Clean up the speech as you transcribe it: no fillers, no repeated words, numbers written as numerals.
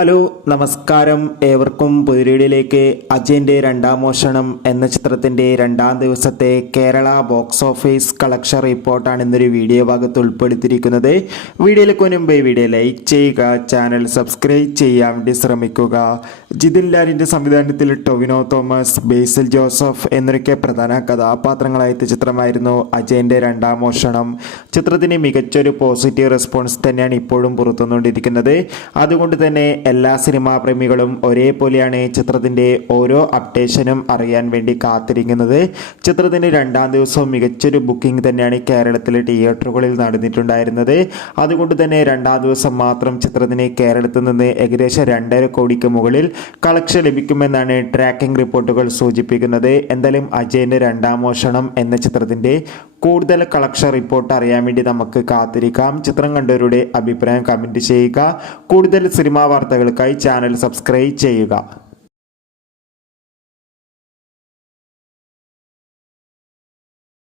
Hello നമസ്കാരം, ഏവർക്കും പുതിയൊരു അജയൻ്റെ രണ്ടാം മോഷണം എന്ന ചിത്രത്തിൻ്റെ രണ്ടാം ദിവസത്തെ കേരള ബോക്സ് ഓഫീസ് കളക്ഷൻ റിപ്പോർട്ടാണ് ഇന്നൊരു വീഡിയോ ഭാഗത്ത് ഉൾപ്പെടുത്തിയിരിക്കുന്നത്. വീഡിയോയിലേക്ക് മുൻപ് വീഡിയോ ലൈക്ക് ചെയ്യുക, ചാനൽ സബ്സ്ക്രൈബ് ചെയ്യാൻ വേണ്ടി ശ്രമിക്കുക. ജിതിൻ ലാലിൻ്റെ സംവിധാനത്തിൽ ടൊവിനോ തോമസ്, ബേസിൽ ജോസഫ് എന്നൊക്കെ പ്രധാന കഥാപാത്രങ്ങളായ ചിത്രമായിരുന്നു അജയൻ്റെ രണ്ടാം മോഷണം. ചിത്രത്തിന് മികച്ചൊരു പോസിറ്റീവ് റെസ്പോൺസ് തന്നെയാണ് ഇപ്പോഴും പുറത്തുവന്നുകൊണ്ടിരിക്കുന്നത്. അതുകൊണ്ട് തന്നെ എല്ലാ സിനിമാ പ്രേമികളും ഒരേപോലെയാണ് ചിത്രത്തിൻ്റെ ഓരോ അപ്ഡേഷനും അറിയാൻ വേണ്ടി കാത്തിരിക്കുന്നത്. ചിത്രത്തിൻ്റെ രണ്ടാം ദിവസവും മികച്ചൊരു ബുക്കിംഗ് തന്നെയാണ് കേരളത്തിലെ തിയേറ്ററുകളിൽ നടന്നിട്ടുണ്ടായിരുന്നത്. അതുകൊണ്ട് തന്നെ രണ്ടാം ദിവസം മാത്രം ചിത്രത്തിന് കേരളത്തിൽ നിന്ന് ഏകദേശം 2.5 കോടിക്ക് മുകളിൽ കളക്ഷൻ ലഭിക്കുമെന്നാണ് ട്രാക്കിംഗ് റിപ്പോർട്ടുകൾ സൂചിപ്പിക്കുന്നത്. എന്തായാലും അജയൻ്റെ രണ്ടാം മോഷണം എന്ന ചിത്രത്തിൻ്റെ കൂടുതൽ കളക്ഷൻ റിപ്പോർട്ട് അറിയാൻ വേണ്ടി നമുക്ക് കാത്തിരിക്കാം. ചിത്രം കണ്ടവരുടെ അഭിപ്രായം കമൻറ്റ് ചെയ്യുക. കൂടുതൽ സിനിമാ വാർത്തകൾക്കായി ചാനൽ സബ്സ്ക്രൈബ് ചെയ്യുക.